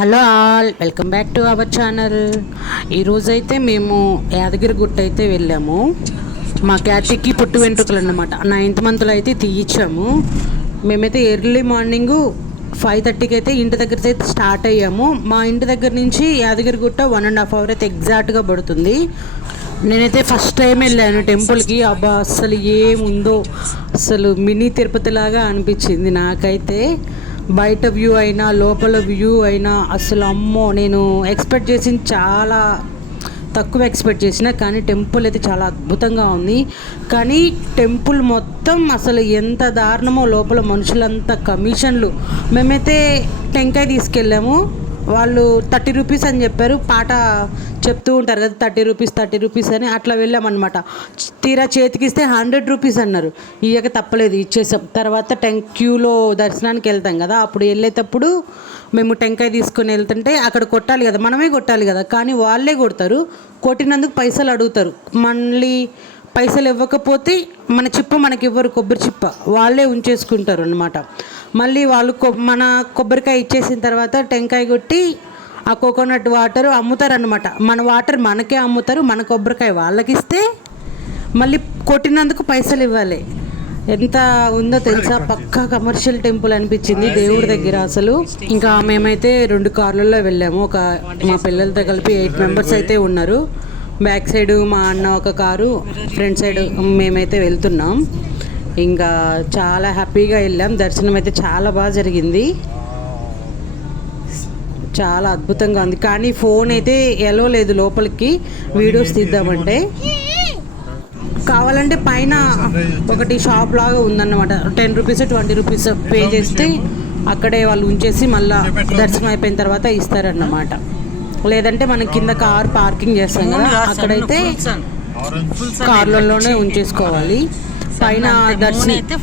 Hello all, welcome back to our channel. ఈరోజైతే మేము యాదగిరి గుట్ట అయితే వెళ్ళాము. మా క్యాటికి పుట్టు వెంట్రుకలు అన్నమాట. 9th మంత్లో అయితే తీయించాము. మేమైతే ఎర్లీ మార్నింగ్ 5:30కి అయితే ఇంటి దగ్గర అయితే స్టార్ట్ అయ్యాము. మా ఇంటి దగ్గర నుంచి యాదగిరి గుట్ట 1.5 hour అయితే ఎగ్జాక్ట్గా పడుతుంది. నేనైతే ఫస్ట్ టైం వెళ్ళాను టెంపుల్కి. అబ్బా, అసలు ఏముందో, అసలు మినీ తిరుపతి లాగా అనిపించింది నాకైతే. బయట వ్యూ అయినా లోపల వ్యూ అయినా అసలు అమ్మో, నేను ఎక్స్పెక్ట్ చేసింది చాలా తక్కువ ఎక్స్పెక్ట్ చేసిన. కానీ టెంపుల్ అయితే చాలా అద్భుతంగా ఉంది. కానీ టెంపుల్ మొత్తం అసలు ఎంత దారుణమో, లోపల మనుషులంతా కమిషన్లు. మేమైతే టెంకాయ తీసుకెళ్ళాము. వాళ్ళు 30 రూపీస్ అని చెప్పారు. పాట చెప్తూ ఉంటారు కదా, 30 రూపీస్ అని. అట్లా వెళ్ళామన్నమాట. తీరా చేతికిస్తే 100 రూపీస్ అన్నారు. ఇయ్యక తప్పలేదు, ఇచ్చేసాం. తర్వాత క్యూలో దర్శనానికి వెళ్తాం కదా, అప్పుడు వెళ్ళేటప్పుడు మేము టెంకాయ తీసుకొని వెళ్తుంటే అక్కడ కొట్టాలి కదా, మనమే కొట్టాలి కదా, కానీ వాళ్ళే కొడతారు. కొట్టినందుకు పైసలు అడుగుతారు. మళ్ళీ పైసలు ఇవ్వకపోతే మన చిప్ప మనకి ఇవ్వరు, కొబ్బరి చిప్ప వాళ్ళే ఉంచేసుకుంటారు అన్నమాట. మళ్ళీ వాళ్ళు మన కొబ్బరికాయ ఇచ్చేసిన తర్వాత టెంకాయ కొట్టి ఆ కోకోనట్ వాటర్ అమ్ముతారనమాట. మన వాటర్ మనకే అమ్ముతారు, మన కొబ్బరికాయ వాళ్ళకి ఇస్తే మళ్ళీ కొట్టినందుకు పైసలు ఇవ్వాలి. ఎంత ఉందో తెలుసా, పక్కా కమర్షియల్ టెంపుల్ అనిపించింది దేవుడి దగ్గర అసలు. ఇంకా మేమైతే 2 కార్లలో వెళ్ళాము. మా పిల్లలతో కలిపి 8 members అయితే ఉన్నారు. బ్యాక్ సైడ్ మా అన్న ఒక కారు, ఫ్రంట్ సైడ్ మేమైతే వెళ్తున్నాం. ఇంకా చాలా హ్యాపీగా వెళ్ళాం. దర్శనం అయితే చాలా బాగా జరిగింది, చాలా అద్భుతంగా ఉంది. కానీ ఫోన్ అయితే ఎలో లేదు లోపలికి వీడియోస్ తీద్దామంటే. కావాలంటే పైన ఒకటి షాప్ లాగా ఉందన్నమాట. 10 రూపీస్ 20 రూపీస్ పే చేస్తే అక్కడే వాళ్ళు ఉంచేసి మళ్ళీ దర్శనం అయిపోయిన తర్వాత ఇస్తారన్నమాట. లేదంటే మనం కింద కార్ పార్కింగ్ చేస్తాం కదా, అక్కడైతే కార్లలోనే ఉంచేసుకోవాలి.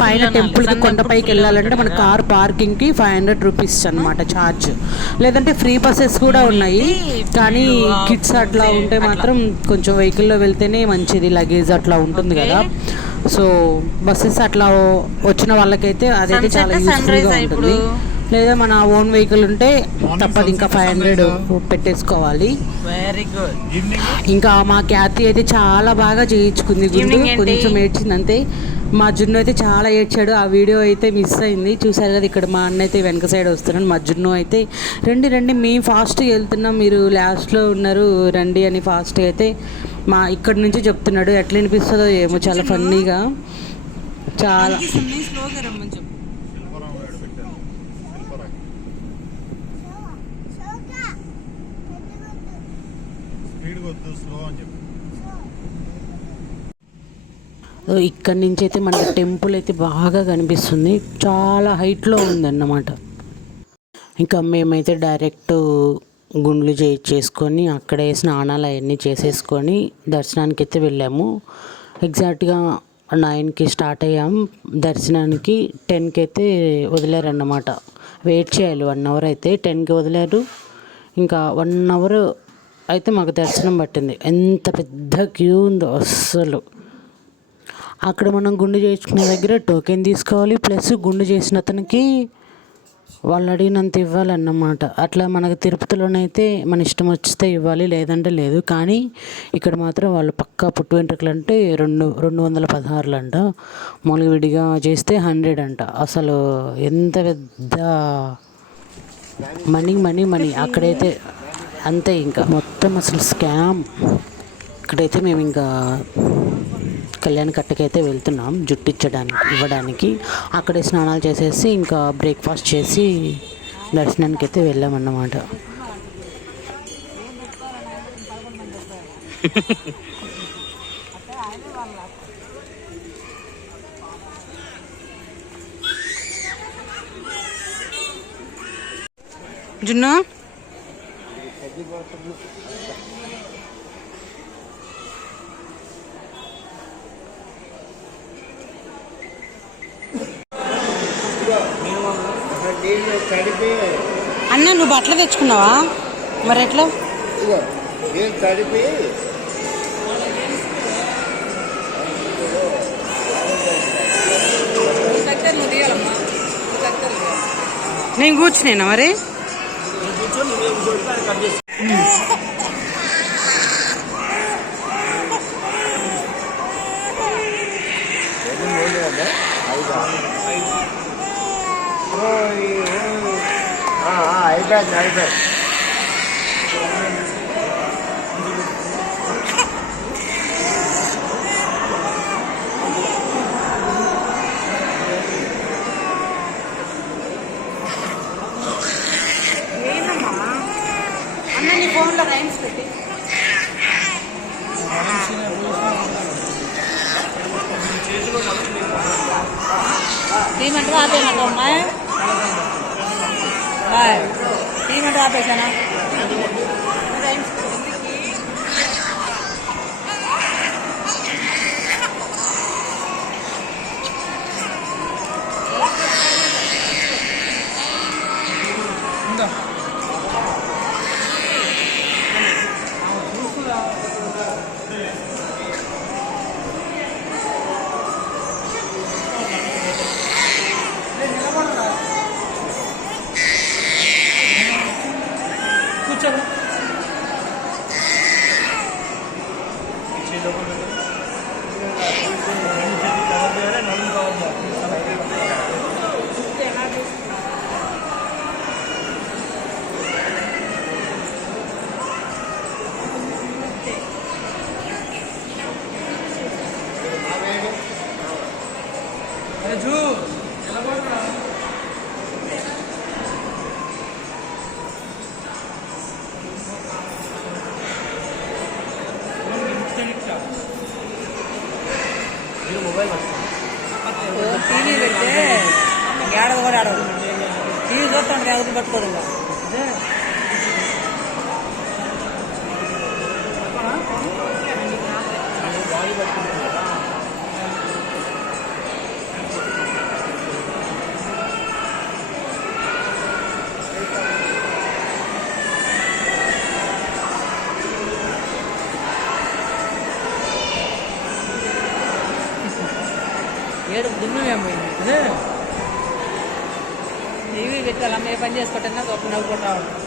పైన టెంపుల్కి కొండపైకి వెళ్ళాలంటే మన కార్ పార్కింగ్కి 500 రూపీస్ అనమాట ఛార్జ్. లేదంటే ఫ్రీ బస్సెస్ కూడా ఉన్నాయి. కానీ కిడ్స్ అట్లా ఉంటే మాత్రం కొంచెం వెహికల్లో వెళ్తేనే మంచిది, లగేజ్ అట్లా ఉంటుంది కదా. సో బస్సెస్ అట్లా వచ్చిన వాళ్ళకైతే అదైతే చాలా యూస్ఫుల్గా ఉంటుంది. లేదా మన ఓన్ వెహికల్ ఉంటే తప్పదు, ఇంకా 500 పెట్టేసుకోవాలి. Very good. ఇంకా మా క్యాతి అయితే చాలా బాగా చేయించుకుంది. గుండు కొంచెం ఏడ్చింది అంతే. మా జున్ను అయితే చాలా ఏడ్చాడు. ఆ వీడియో అయితే మిస్ అయింది, చూసారు కదా. ఇక్కడ మా అన్న అయితే వెనక సైడ్ వస్తున్నాడు. మా జున్ను అయితే రండి మేము ఫాస్ట్గా వెళ్తున్నాం, మీరు లాస్ట్లో ఉన్నారు రండి అని ఫాస్ట్గా అయితే ఇక్కడ నుంచి చెప్తున్నాడు. ఎట్లా అనిపిస్తుందో ఏమో, చాలా ఫన్నీగా. చాలా ఇక్కడి నుంచి అయితే మనకి టెంపుల్ అయితే బాగా కనిపిస్తుంది. చాలా హైట్లో ఉందన్నమాట. ఇంకా మేమైతే డైరెక్ట్ గుండ్లు చేసుకొని అక్కడే స్నానాలు అవన్నీ చేసేసుకొని దర్శనానికి అయితే వెళ్ళాము. ఎగ్జాక్ట్గా 9కి స్టార్ట్ అయ్యాం. దర్శనానికి 10కి అయితే వదిలేరన్నమాట. వెయిట్ చేయాలి 1 hour అయితే. 10కి వదిలేరు. ఇంకా 1 hour అయితే మాకు దర్శనం పట్టింది. ఎంత పెద్ద క్యూ ఉందో అస్సలు. అక్కడ మనం గుండు చేయించుకునే దగ్గర టోకెన్ తీసుకోవాలి, ప్లస్ గుండు చేసిన అతనికి వాళ్ళు అడిగినంత ఇవ్వాలన్నమాట. అట్లా మనకు తిరుపతిలోనైతే మన ఇష్టం వచ్చితే ఇవ్వాలి, లేదంటే లేదు. కానీ ఇక్కడ మాత్రం వాళ్ళు పక్కా పుట్టు వెంట్రుకలు అంటే 216 అంట. మామూలుగా విడిగా చేస్తే 100 అంట. అసలు ఎంత పెద్ద మనీ అక్కడైతే అంతే. ఇంకా మొత్తం అసలు స్కామ్. ఇక్కడైతే మేము ఇంకా కళ్యాణ కట్టకైతే వెళ్తున్నాం జుట్టు ఇవ్వడానికి. అక్కడే స్నానాలు చేసేసి ఇంకా బ్రేక్ఫాస్ట్ చేసి దర్శనానికి అయితే వెళ్ళామన్నమాట. జున్ను అన్న, నువ్వు బట్టలు తెచ్చుకున్నావా? మరి ఎట్లా? నేను కూర్చునేనా మరి? అయిపోయింది. అన్న నీ ఫోన్లో రైమ్స్ పెట్టి తీయమంటారా ఆపేయమంటావు అమ్మాయి? తీయమంటారా ఆపేసానా? కూర్చోండి. టీవీ పెడితే ఏడవ కూడా ఆడదు. టీవీ చూస్తాను ఎవరు పట్టుకోదు. ఏడు దుమ్మే పోయింది. టీవీ పెట్టాలమ్మ ఏ పని చేసుకుంటున్నా ఒక నవ్వుకుంటా ఉంటాం.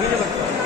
వీడియో పట్టుకోవాలి.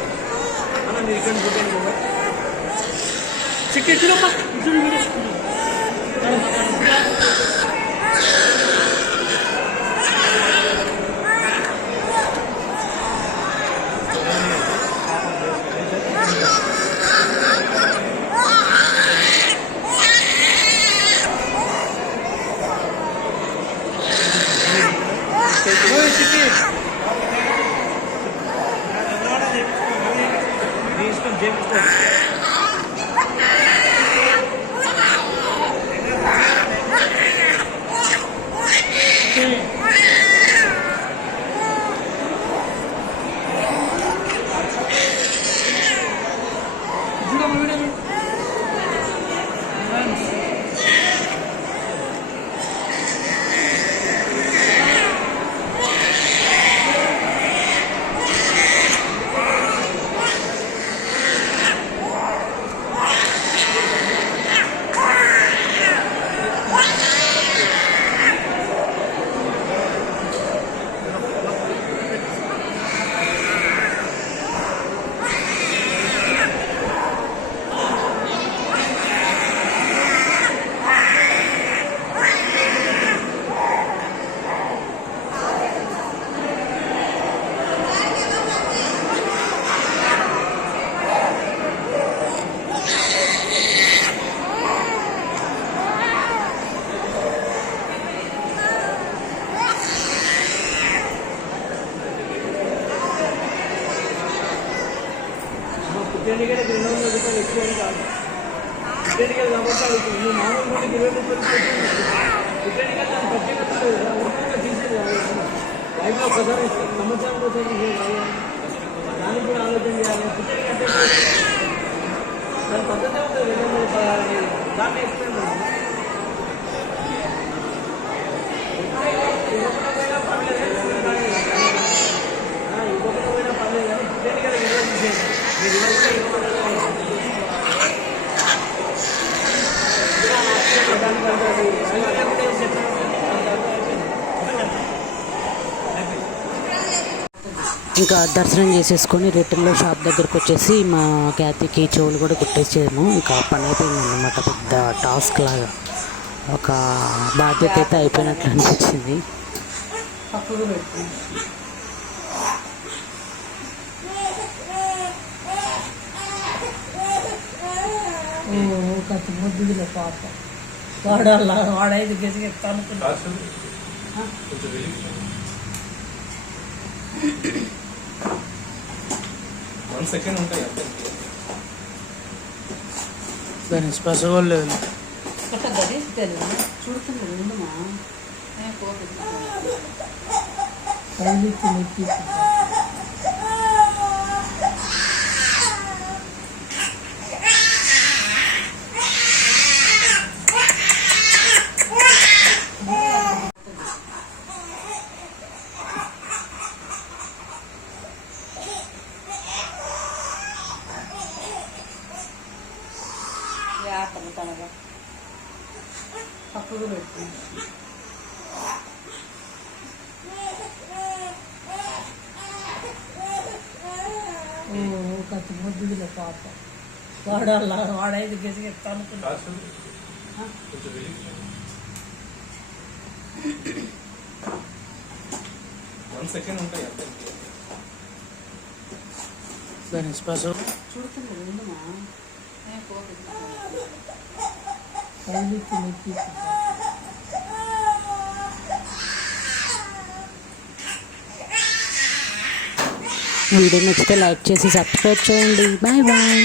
ఇంకా దర్శనం చేసేసుకొని రిటర్న్లో షాప్ దగ్గరకు వచ్చేసి మా క్యాతికి చెవులు కూడా కుట్టేసాము. ఇంకా పని అయిపోయింది అన్నమాట. పెద్ద టాస్క్ లాగా ఒక బాధ్యత అయితే అయిపోయినట్లు అనిపించింది. ముద్దులే పాప వాడైదు గెసి చెప్తాను. 1 సెకండ్ ఉంటాయి అంతే. దాని స్పర్శ కూడా లేదు. పప్పులు పెట్టుకుంటాం. ముద్దులే పాప వాడైదు గెసి చెప్తాను. 1 సెకండ్ ఉంటాయి అంతే. దాని స్పర్శ వీడియో నచ్చితే లైక్ చేసి సబ్స్క్రైబ్ చేయండి. Bye bye.